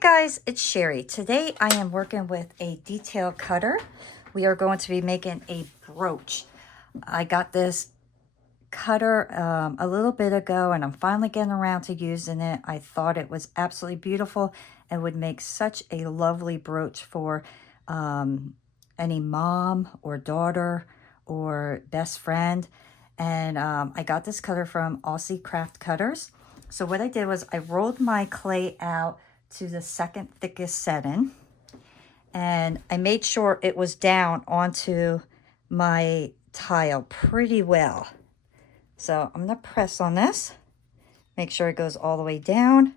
Guys, it's Sherry. Today I am working with a detail cutter. We are going to be making a brooch. I got this cutter a little bit ago and I'm finally getting around to using it. I thought it was absolutely beautiful and would make such a lovely brooch for any mom or daughter or best friend. And I got this cutter from Aussie craft cutters. So what I did was I rolled my clay out to the second thickest setting, and I made sure it was down onto my tile pretty well. So I'm going to press on this, make sure it goes all the way down.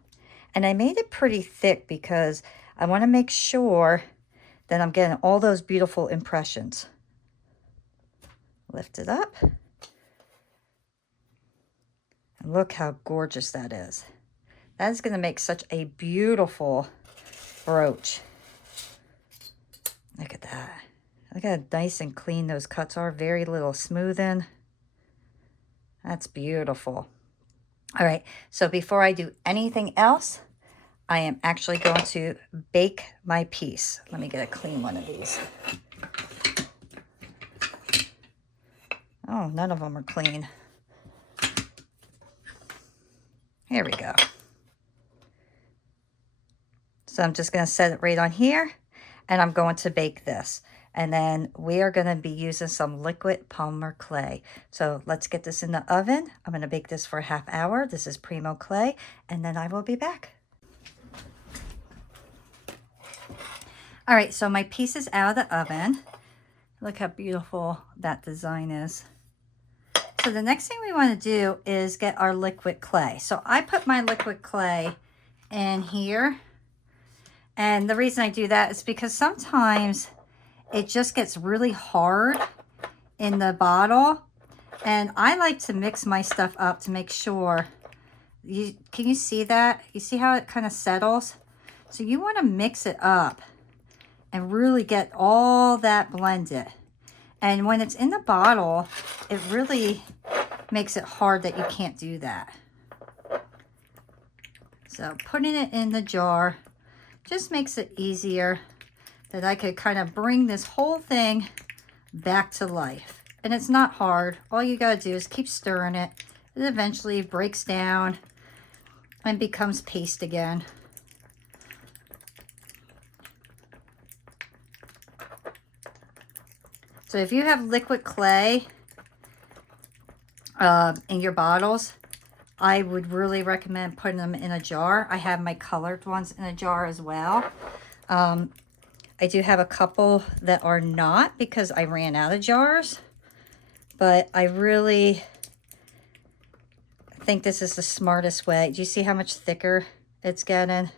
And I made it pretty thick because I want to make sure that I'm getting all those beautiful impressions. Lift it up. And look how gorgeous that is. That is going to make such a beautiful brooch. Look at that. Look how nice and clean those cuts are. Very little smoothing. That's beautiful. All right, so before I do anything else, I am actually going to bake my piece. Let me get a clean one of these. Oh, none of them are clean. Here we go. So I'm just going to set it right on here, and I'm going to bake this. And then we are going to be using some liquid polymer clay. So let's get this in the oven. I'm going to bake this for a half hour. This is Primo clay, and then I will be back. All right, so my piece is out of the oven. Look how beautiful that design is. So the next thing we want to do is get our liquid clay. So I put my liquid clay in here. And the reason I do that is because sometimes it just gets really hard in the bottle. And I like to mix my stuff up to make sure. Can you see that? You see how it kind of settles? So you want to mix it up and really get all that blended. And when it's in the bottle, it really makes it hard that you can't do that. So putting it in the jar just makes it easier that I could kind of bring this whole thing back to life. And it's not hard. All you got to do is keep stirring it. It eventually breaks down and becomes paste again. So if you have liquid clay in your bottles, I would really recommend putting them in a jar. I have my colored ones in a jar as well. I do have a couple that are not because I ran out of jars. But I really think this is the smartest way. Do you see how much thicker it's getting?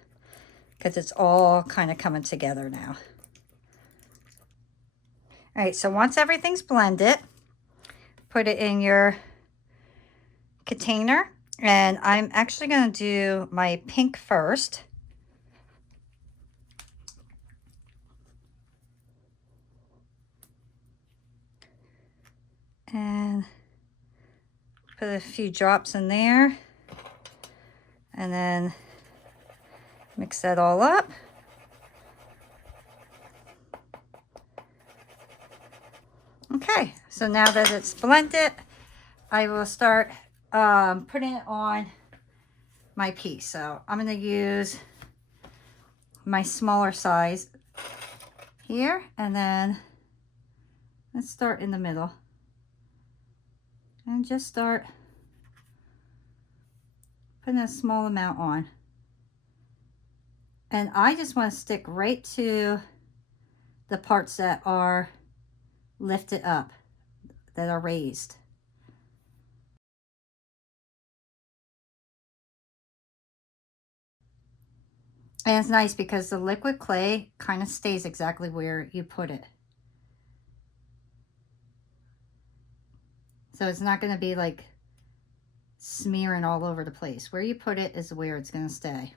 Because it's all kind of coming together now. All right, so once everything's blended, put it in your container. And I'm actually going to do my pink first. And put a few drops in there. And then mix that all up. Okay, so now that it's blended, I will start putting it on my piece. So I'm going to use my smaller size here, and then let's start in the middle and just start putting a small amount on. And I just want to stick right to the parts that are lifted up, that are raised. And it's nice because the liquid clay kind of stays exactly where you put it. So it's not going to be like smearing all over the place. Where you put it is where it's going to stay.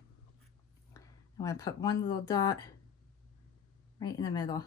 I'm going to put one little dot right in the middle.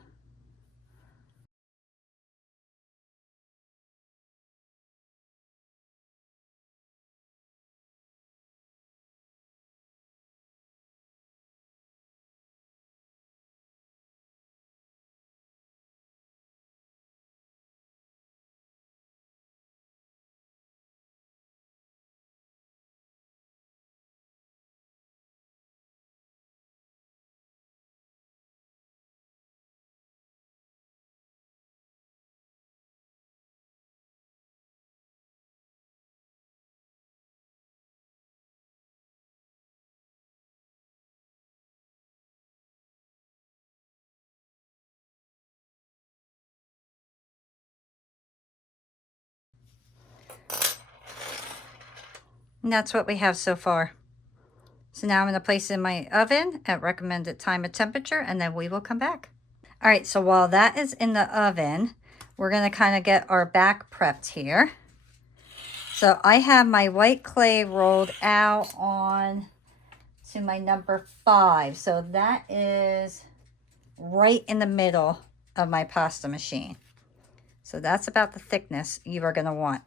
And that's what we have so far. So now I'm going to place it in my oven at recommended time and temperature, and then we will come back. All right, so while that is in the oven, we're going to kind of get our back prepped here. So I have my white clay rolled out on to my number 5. So that is right in the middle of my pasta machine. So that's about the thickness you are going to want.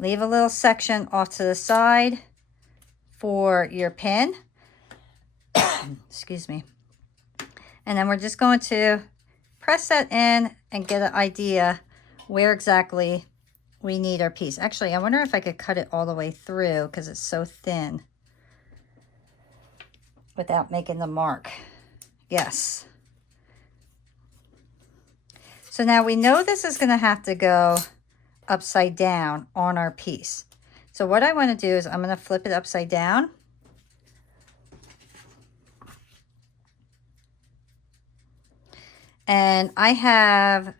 Leave a little section off to the side for your pin. Excuse me. And then we're just going to press that in and get an idea where exactly we need our piece. Actually, I wonder if I could cut it all the way through because it's so thin without making the mark. Yes. So now we know this is going to have to go upside down on our piece. So what I want to do is I'm going to flip it upside down. And I have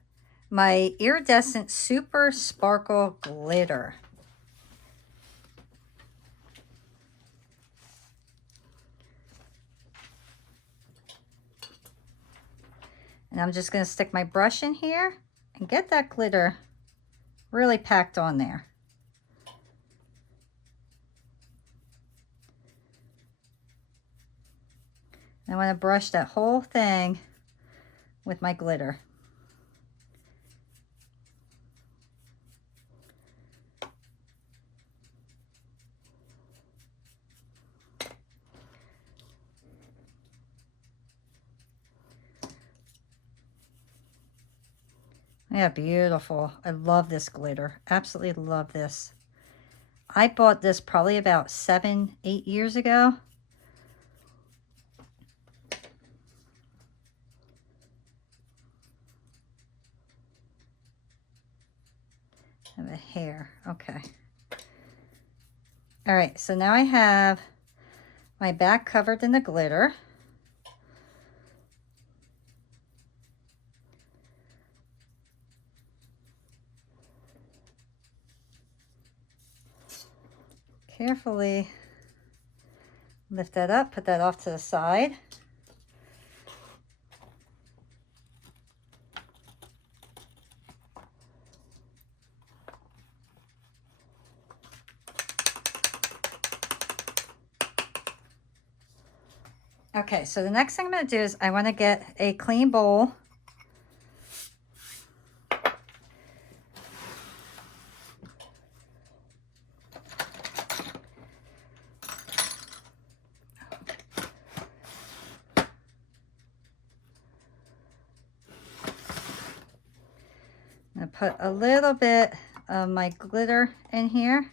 my iridescent super sparkle glitter. And I'm just going to stick my brush in here and get that glitter really packed on there. And I want to brush that whole thing with my glitter. Yeah, beautiful. I love this glitter. Absolutely love this. I bought this probably about 7, 8 years ago. I have a hair. Okay. All right, so now I have my back covered in the glitter. Carefully lift that up, put that off to the side. Okay, so the next thing I'm going to do is I want to get a clean bowl. I'm going to put a little bit of my glitter in here.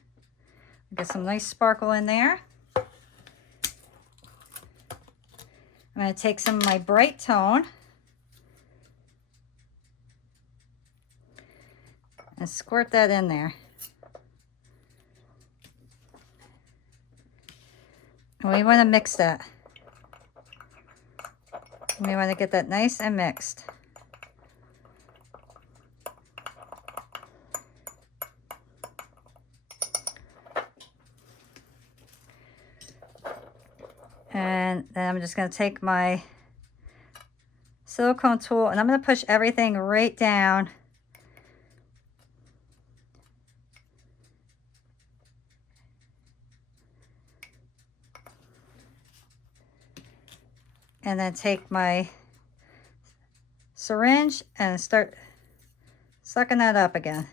Get some nice sparkle in there. I'm going to take some of my bright tone and squirt that in there. And we want to mix that. We want to get that nice and mixed. And then I'm just going to take my silicone tool and I'm going to push everything right down. And then take my syringe and start sucking that up again.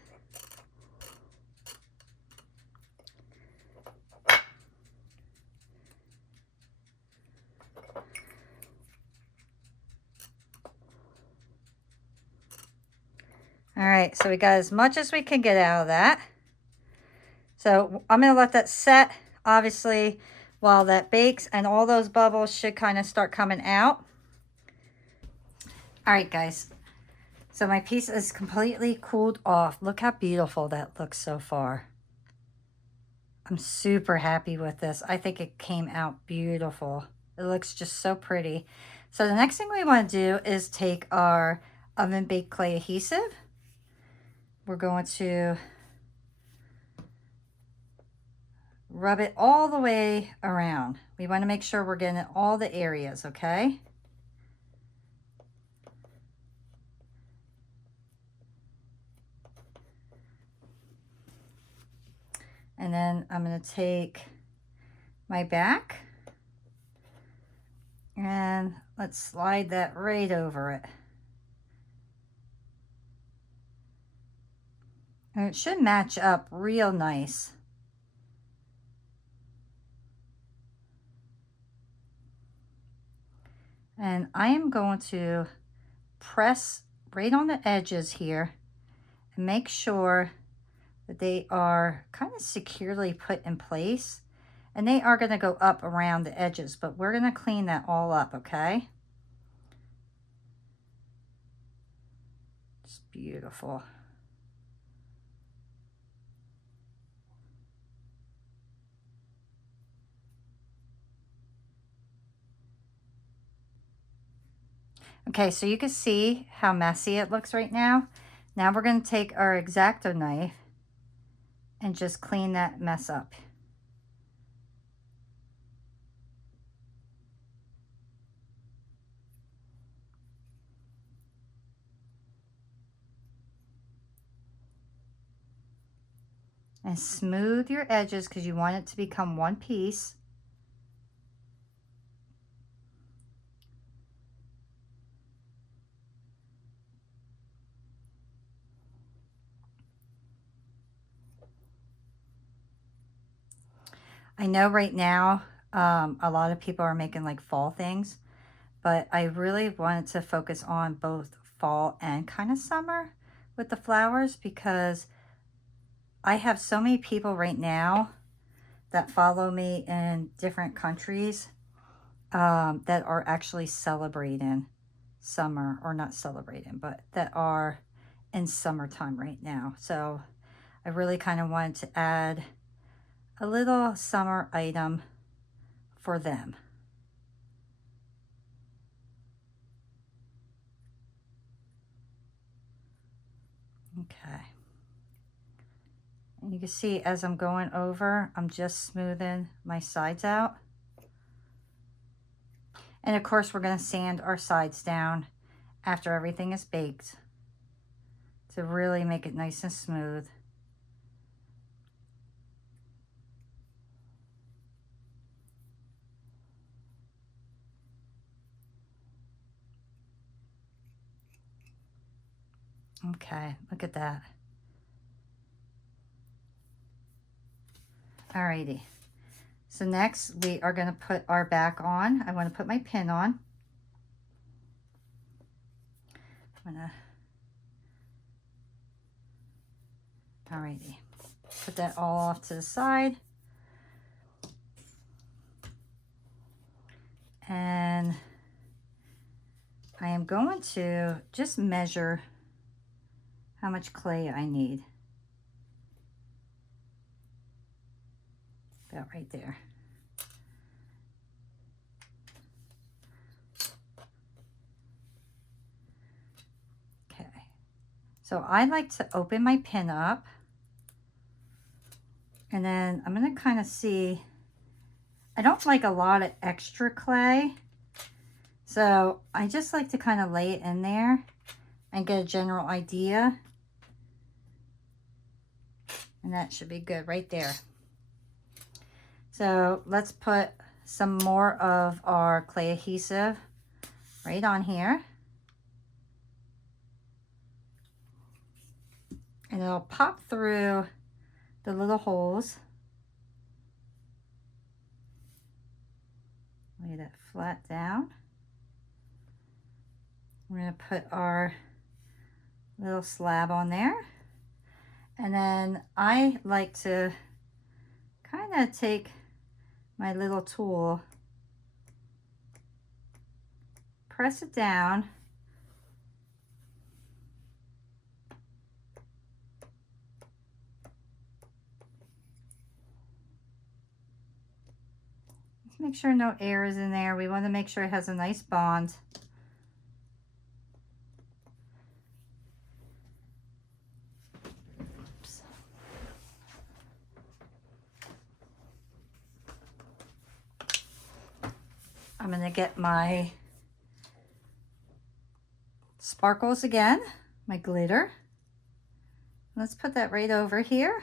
All right, so we got as much as we can get out of that. So I'm going to let that set, obviously, while that bakes, and all those bubbles should kind of start coming out. All right, guys. So my piece is completely cooled off. Look how beautiful that looks so far. I'm super happy with this. I think it came out beautiful. It looks just so pretty. So the next thing we want to do is take our oven baked clay adhesive. We're going to rub it all the way around. We want to make sure we're getting all the areas, okay? And then I'm going to take my back and let's slide that right over it. And it should match up real nice. And I am going to press right on the edges here and make sure that they are kind of securely put in place. And they are going to go up around the edges, but we're going to clean that all up, okay? It's beautiful. Okay, so you can see how messy it looks right now. Now we're going to take our X-Acto knife and just clean that mess up. And smooth your edges because you want it to become one piece. I know right now a lot of people are making like fall things, but I really wanted to focus on both fall and kind of summer with the flowers because I have so many people right now that follow me in different countries that are actually celebrating summer, or not celebrating, but that are in summertime right now. So I really kind of wanted to add a little summer item for them. Okay. And you can see as I'm going over, I'm just smoothing my sides out. And of course, we're going to sand our sides down after everything is baked to really make it nice and smooth. Okay, look at that. Alrighty. So next we are going to put our back on. I want to put my pin on. I'm going to, alrighty, put that all off to the side. And I am going to just measure how much clay I need. About right there. Okay. So I like to open my pin up. And then I'm going to kind of see, I don't like a lot of extra clay. So I just like to kind of lay it in there and get a general idea. And that should be good right there. So let's put some more of our clay adhesive right on here. And it'll pop through the little holes. Lay that flat down. We're going to put our little slab on there. And then I like to kind of take my little tool, press it down, just make sure no air is in there. We want to make sure it has a nice bond. I'm going to get my sparkles again, my glitter. Let's put that right over here.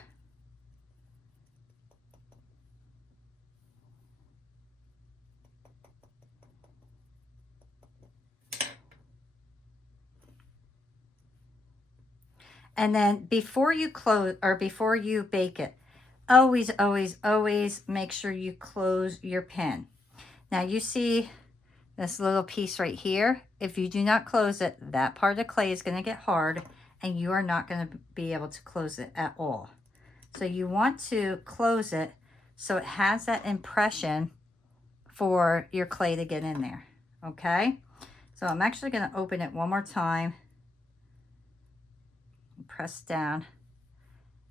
And then before you close or before you bake it, always, always, always make sure you close your pan. Now you see this little piece right here. If you do not close it, that part of the clay is going to get hard and you are not going to be able to close it at all. So you want to close it so it has that impression for your clay to get in there. Okay? So I'm actually going to open it one more time. Press down.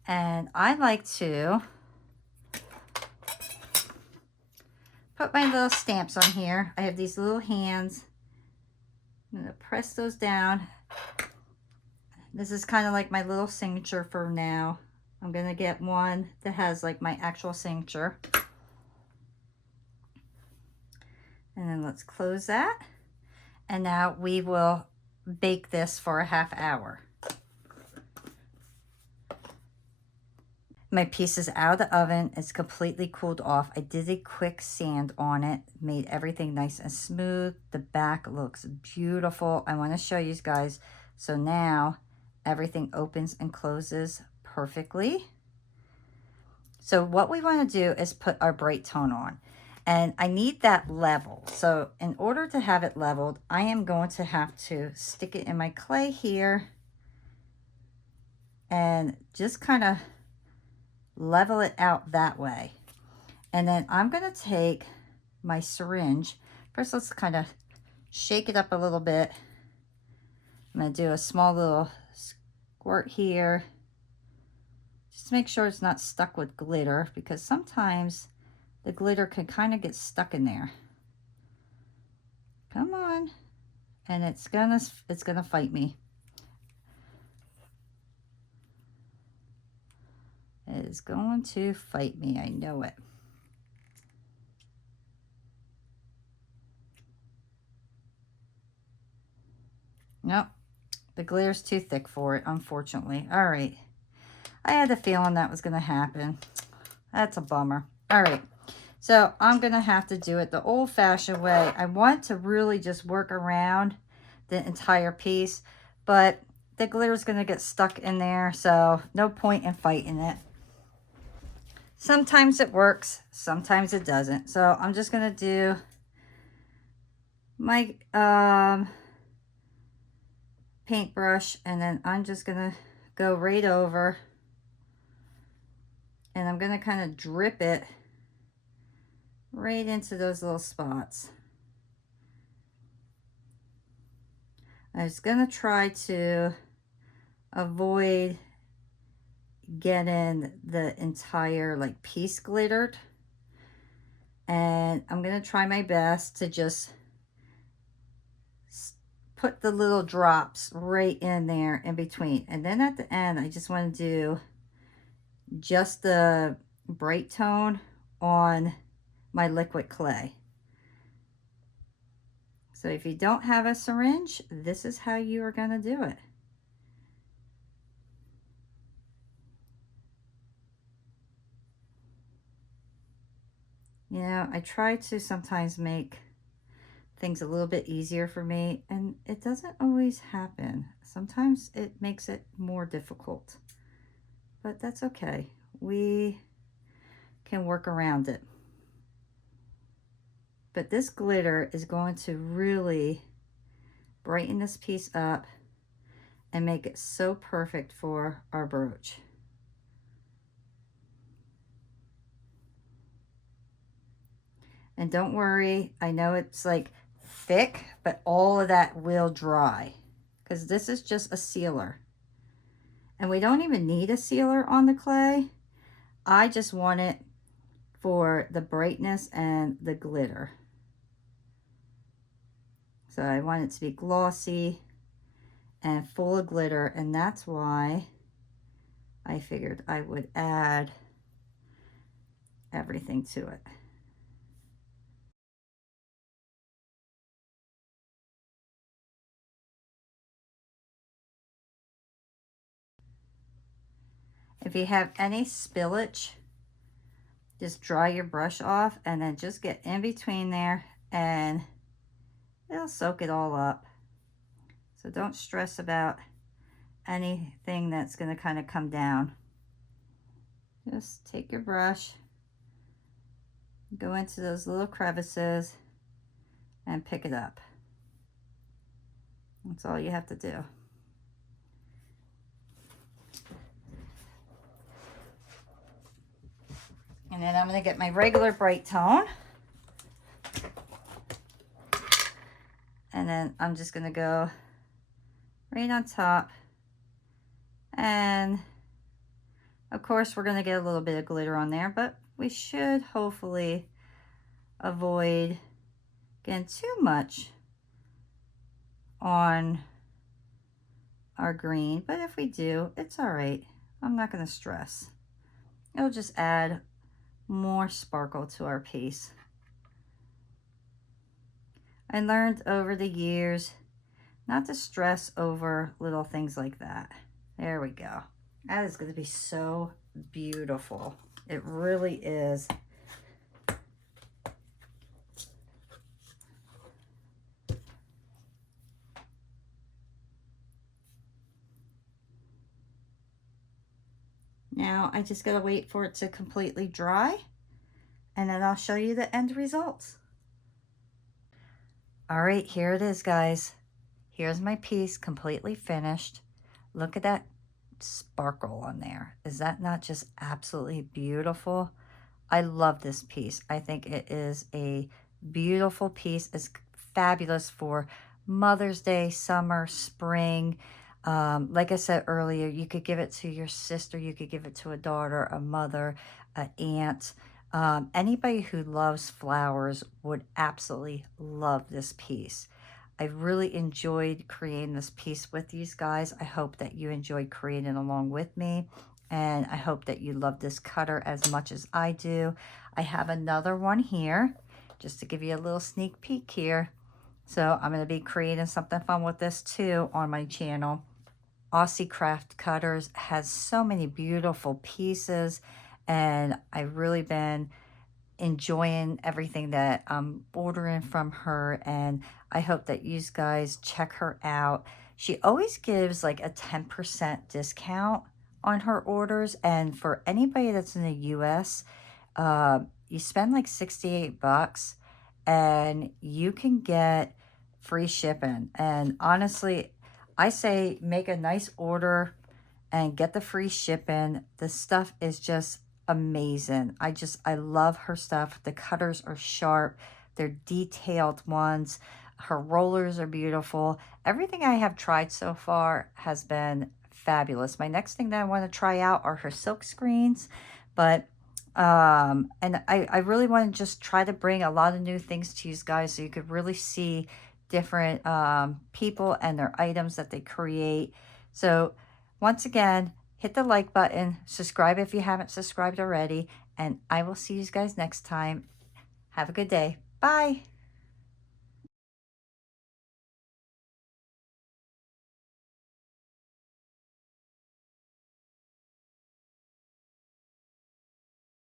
And I like to put my little stamps on here. I have these little hands. I'm going to press those down. This is kind of like my little signature for now. I'm going to get one that has like my actual signature. And then let's close that. And now we will bake this for a half hour. My piece is out of the oven. It's completely cooled off. I did a quick sand on it, made everything nice and smooth. The back looks beautiful. I want to show you guys. So now everything opens and closes perfectly. So what we want to do is put our bright tone on. And I need that level. So in order to have it leveled, I am going to have to stick it in my clay here and just kind of level it out that way. And then I'm going to take my syringe. First, let's kind of shake it up a little bit. I'm going to do a small little squirt here. Just make sure it's not stuck with glitter, because sometimes the glitter can kind of get stuck in there. Come on. And it's gonna fight me. It is going to fight me. I know it. Nope. The glitter's too thick for it, unfortunately. All right. I had a feeling that was going to happen. That's a bummer. All right. So I'm going to have to do it the old-fashioned way. I want to really just work around the entire piece, but the glitter's going to get stuck in there, so no point in fighting it. Sometimes it works, sometimes it doesn't. So I'm just going to do my paintbrush, and then I'm just going to go right over, and I'm going to kind of drip it right into those little spots. I was going to try to avoid getting the entire like piece glittered, and I'm going to try my best to just put the little drops right in there in between. And then at the end, I just want to do just the bright tone on my liquid clay. So if you don't have a syringe, this is how you are going to do it. You know, I try to sometimes make things a little bit easier for me, and it doesn't always happen. Sometimes it makes it more difficult, but that's okay. We can work around it. But this glitter is going to really brighten this piece up and make it so perfect for our brooch. And don't worry, I know it's like thick, but all of that will dry, because this is just a sealer. And we don't even need a sealer on the clay. I just want it for the brightness and the glitter. So I want it to be glossy and full of glitter, and that's why I figured I would add everything to it. If you have any spillage, just dry your brush off and then just get in between there and it'll soak it all up. So don't stress about anything that's going to kind of come down. Just take your brush, go into those little crevices and pick it up. That's all you have to do. And then I'm going to get my regular bright tone. And then I'm just going to go right on top. And of course we're going to get a little bit of glitter on there, but we should hopefully avoid getting too much on our green. But if we do, it's all right. I'm not going to stress. It'll just add more sparkle to our piece. I learned over the years not to stress over little things like that. There we go. That is going to be so beautiful. It really is. Now I just gotta wait for it to completely dry and then I'll show you the end results. All right, here it is, guys. Here's my piece completely finished. Look at that sparkle on there. Is that not just absolutely beautiful? I love this piece. I think it is a beautiful piece. It's fabulous for Mother's Day, summer, spring. Like I said earlier, you could give it to your sister, you could give it to a daughter, a mother, an aunt. Anybody who loves flowers would absolutely love this piece. I really enjoyed creating this piece with you guys. I hope that you enjoyed creating along with me. And I hope that you love this cutter as much as I do. I have another one here, just to give you a little sneak peek here. So I'm going to be creating something fun with this too on my channel. Aussie Craft Cutters has so many beautiful pieces, and I've really been enjoying everything that I'm ordering from her, and I hope that you guys check her out. She always gives like a 10% discount on her orders, and for anybody that's in the US, you spend like 68 bucks and you can get free shipping. And honestly, I say make a nice order and get the free shipping. The stuff is just amazing. I love her stuff. The cutters are sharp. They're detailed ones. Her rollers are beautiful. Everything I have tried so far has been fabulous. My next thing that I want to try out are her silk screens, but and I really want to just try to bring a lot of new things to you guys so you could really see different people and their items that they create. So once again, hit the like button, subscribe if you haven't subscribed already, and I will see you guys next time. Have a good day. Bye.